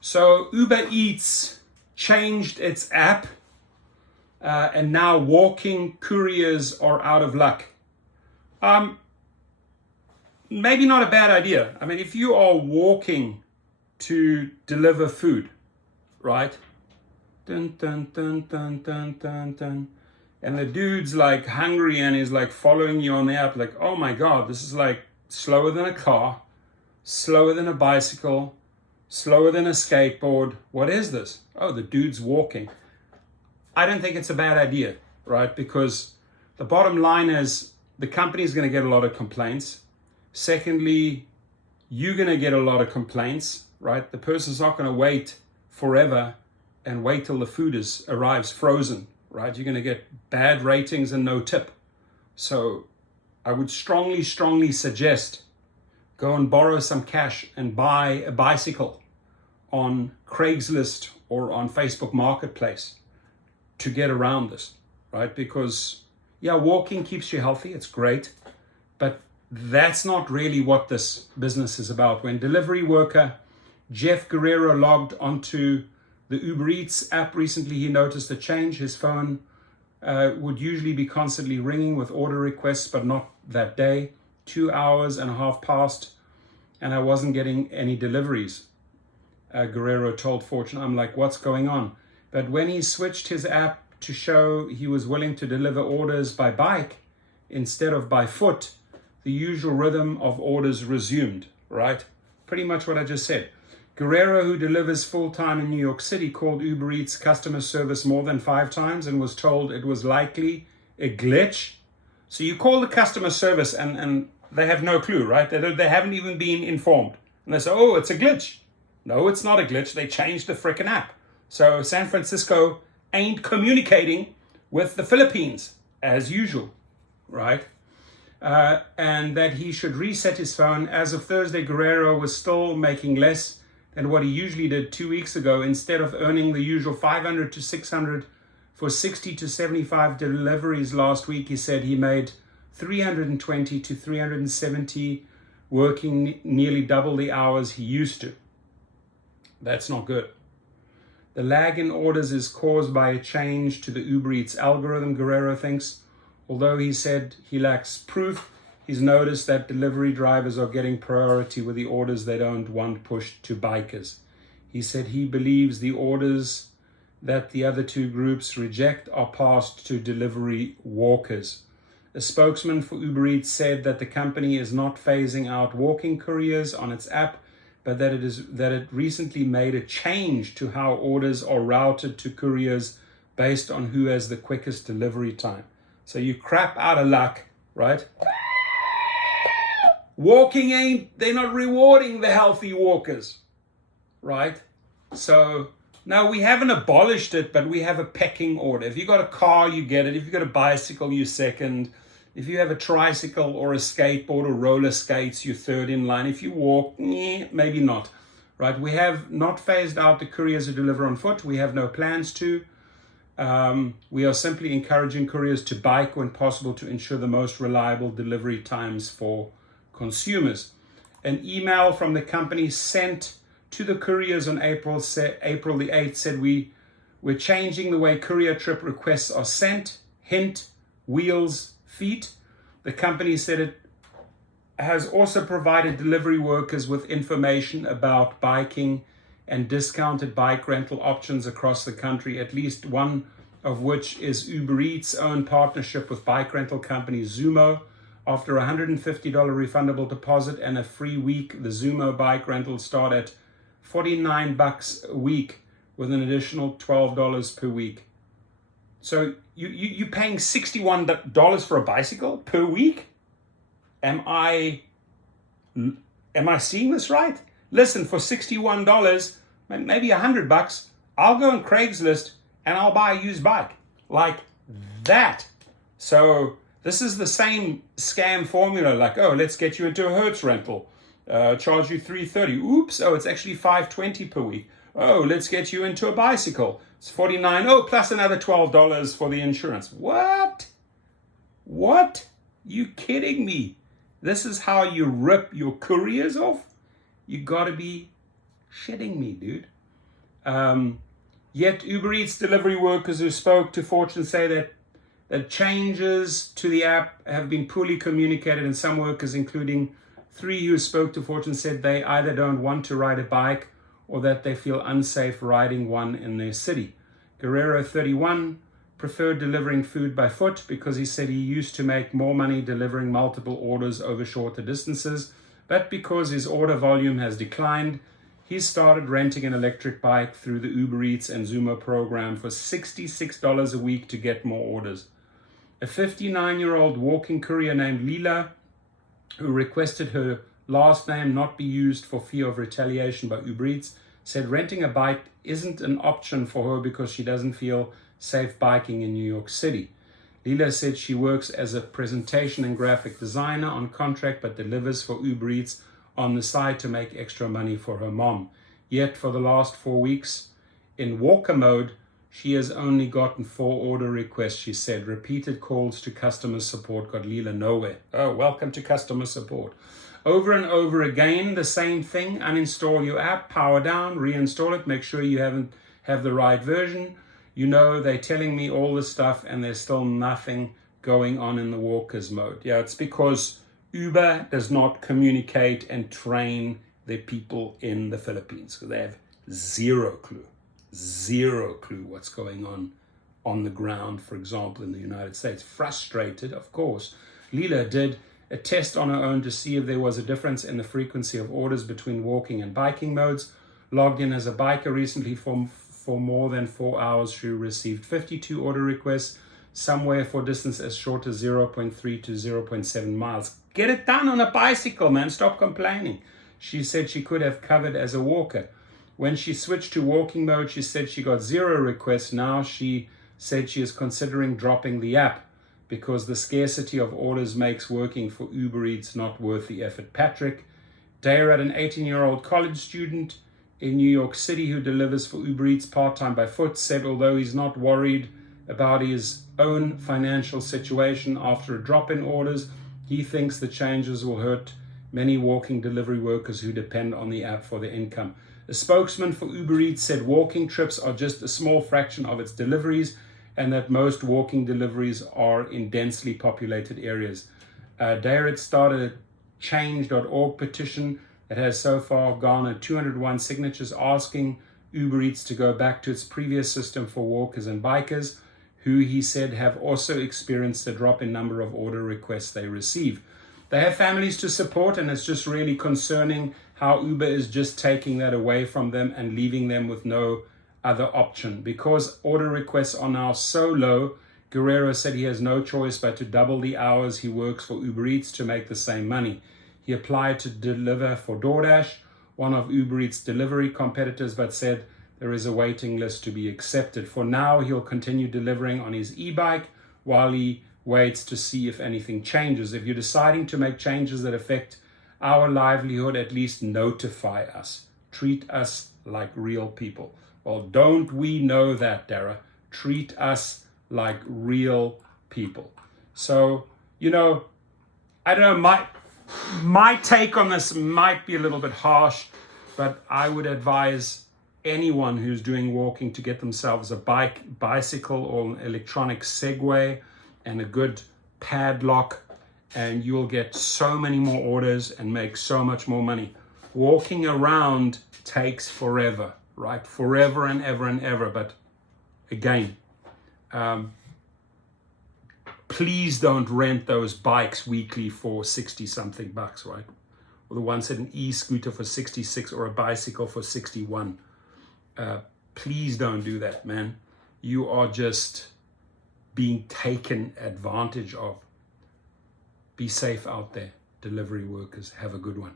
So Uber Eats changed its app, and now walking couriers are out of luck. Maybe not a bad idea. I mean, if you are walking to deliver food, right? Dun, dun, dun, dun, dun, dun, dun. And the dude's like hungry and is like following you on the app, like, oh my God, this is like slower than a car, slower than a bicycle, slower than a skateboard. What is this? Oh, the dude's walking. I don't think it's a bad idea, right? Because the bottom line is the company is going to get a lot of complaints. Secondly, you're going to get a lot of complaints, right? The person's not going to wait forever and wait till the food arrives frozen, right? You're going to get bad ratings and no tip. So I would strongly suggest go and borrow some cash and buy a bicycle on Craigslist or on Facebook Marketplace to get around this, right? Because, yeah, walking keeps you healthy. It's great. But that's not really what this business is about. When delivery worker Jeff Guerrero logged onto the Uber Eats app recently, he noticed a change. His phone would usually be constantly ringing with order requests, but not that day. 2 hours and a half passed, and I wasn't getting any deliveries. Guerrero told Fortune. I'm like, what's going on? But when he switched his app to show he was willing to deliver orders by bike instead of by foot, the usual rhythm of orders resumed, right? Pretty much what I just said. Guerrero, who delivers full-time in New York City, called Uber Eats customer service more than 5 times and was told it was likely a glitch. So you call the customer service and they have no clue, right? They haven't even been informed. And they say, oh, it's a glitch. No, it's not a glitch. They changed the frickin' app. So San Francisco ain't communicating with the Philippines as usual, right? And that he should reset his phone. As of Thursday, Guerrero was still making less than what he usually did 2 weeks ago. Instead of earning the usual 500 to 600 for 60 to 75 deliveries last week, he said he made 320 to 370, working nearly double the hours he used to. That's not good. The lag in orders is caused by a change to the Uber Eats algorithm, Guerrero thinks. Although he said he lacks proof, he's noticed that delivery drivers are getting priority with the orders they don't want pushed to bikers. He said he believes the orders that the other two groups reject are passed to delivery walkers. A spokesman for Uber Eats said that the company is not phasing out walking couriers on its app, but that it recently made a change to how orders are routed to couriers based on who has the quickest delivery time. So you crap out of luck, right? Walking they're not rewarding the healthy walkers, right? So now we haven't abolished it, but we have a pecking order. If you got a car, you get it. If you got a bicycle, you're second. If you have a tricycle or a skateboard or roller skates, you're third in line. If you walk, maybe not, right? We have not phased out the couriers who deliver on foot. We have no plans to. We are simply encouraging couriers to bike when possible to ensure the most reliable delivery times for consumers. An email from the company sent to the couriers on April the 8th said we're changing the way courier trip requests are sent. Hint, wheels, feet. The company said it has also provided delivery workers with information about biking and discounted bike rental options across the country, at least one of which is Uber Eats' own partnership with bike rental company Zumo. After a $150 refundable deposit and a free week, the Zumo bike rentals start at $49 a week with an additional $12 per week. So you're paying $61 for a bicycle per week? Am I seeing this right? Listen, for $61, maybe $100, I'll go on Craigslist and I'll buy a used bike like that. So this is the same scam formula, like, oh, let's get you into a Hertz rental, charge you $330. Oops, oh, it's actually $520 per week. Oh, let's get you into a bicycle. It's $49. Oh, plus another $12 for the insurance. What? You kidding me? This is how you rip your couriers off? You gotta be shitting me, dude. Yet Uber Eats delivery workers who spoke to Fortune say that changes to the app have been poorly communicated, and some workers, including 3 who spoke to Fortune, said they either don't want to ride a bike or that they feel unsafe riding one in their city. Guerrero, 31, preferred delivering food by foot because he said he used to make more money delivering multiple orders over shorter distances, but because his order volume has declined, he started renting an electric bike through the Uber Eats and Zumo program for $66 a week to get more orders. A 59-year-old walking courier named Lila, who requested her last name not be used for fear of retaliation by Uber Eats, said renting a bike isn't an option for her because she doesn't feel safe biking in New York City. Lila said she works as a presentation and graphic designer on contract but delivers for Uber Eats on the side to make extra money for her mom. Yet for the last 4 weeks, in walker mode, she has only gotten 4 order requests, she said. Repeated calls to customer support got Lila nowhere. Oh, welcome to customer support. Over and over again, the same thing. Uninstall your app, power down, reinstall it, make sure you have the right version. You know, they're telling me all this stuff and there's still nothing going on in the walkers mode. Yeah, it's because Uber does not communicate and train their people in the Philippines because they have zero clue what's going on the ground, for example, in the United States. Frustrated, of course, Lila did a test on her own to see if there was a difference in the frequency of orders between walking and biking modes. Logged in as a biker recently for more than 4 hours, she received 52 order requests, somewhere for distance as short as 0.3 to 0.7 miles. Get it done on a bicycle, man. Stop complaining. She said she could have covered as a walker. When she switched to walking mode, she said she got 0 requests. Now she said she is considering dropping the app because the scarcity of orders makes working for Uber Eats not worth the effort. Patrick Dayrat, an 18-year-old college student in New York City who delivers for Uber Eats part-time by foot, said although he's not worried about his own financial situation after a drop in orders, he thinks the changes will hurt many walking delivery workers who depend on the app for their income. A spokesman for Uber Eats said walking trips are just a small fraction of its deliveries and that most walking deliveries are in densely populated areas. Dayrat started a change.org petition that has so far garnered 201 signatures asking Uber Eats to go back to its previous system for walkers and bikers, who he said have also experienced a drop in number of order requests they receive. They have families to support, and it's just really concerning how Uber is just taking that away from them and leaving them with no other option. Because order requests are now so low, Guerrero said he has no choice but to double the hours he works for Uber Eats to make the same money. He applied to deliver for DoorDash, one of Uber Eats' delivery competitors, but said there is a waiting list to be accepted. For now, he'll continue delivering on his e-bike while he waits to see if anything changes. If you're deciding to make changes that affect our livelihood, at least notify us. Treat us like real people. Well, don't we know that, Dara? Treat us like real people. So, you know, I don't know, my take on this might be a little bit harsh, but I would advise anyone who's doing walking to get themselves a bicycle or an electronic Segway and a good padlock, and you'll get so many more orders and make so much more money. Walking around takes forever, right? Forever and ever. But again, please don't rent those bikes weekly for 60 something bucks, right? Or the one said an e-scooter for 66 or a bicycle for 61. Please don't do that, man. You are just being taken advantage of. Be safe out there, delivery workers. Have a good one.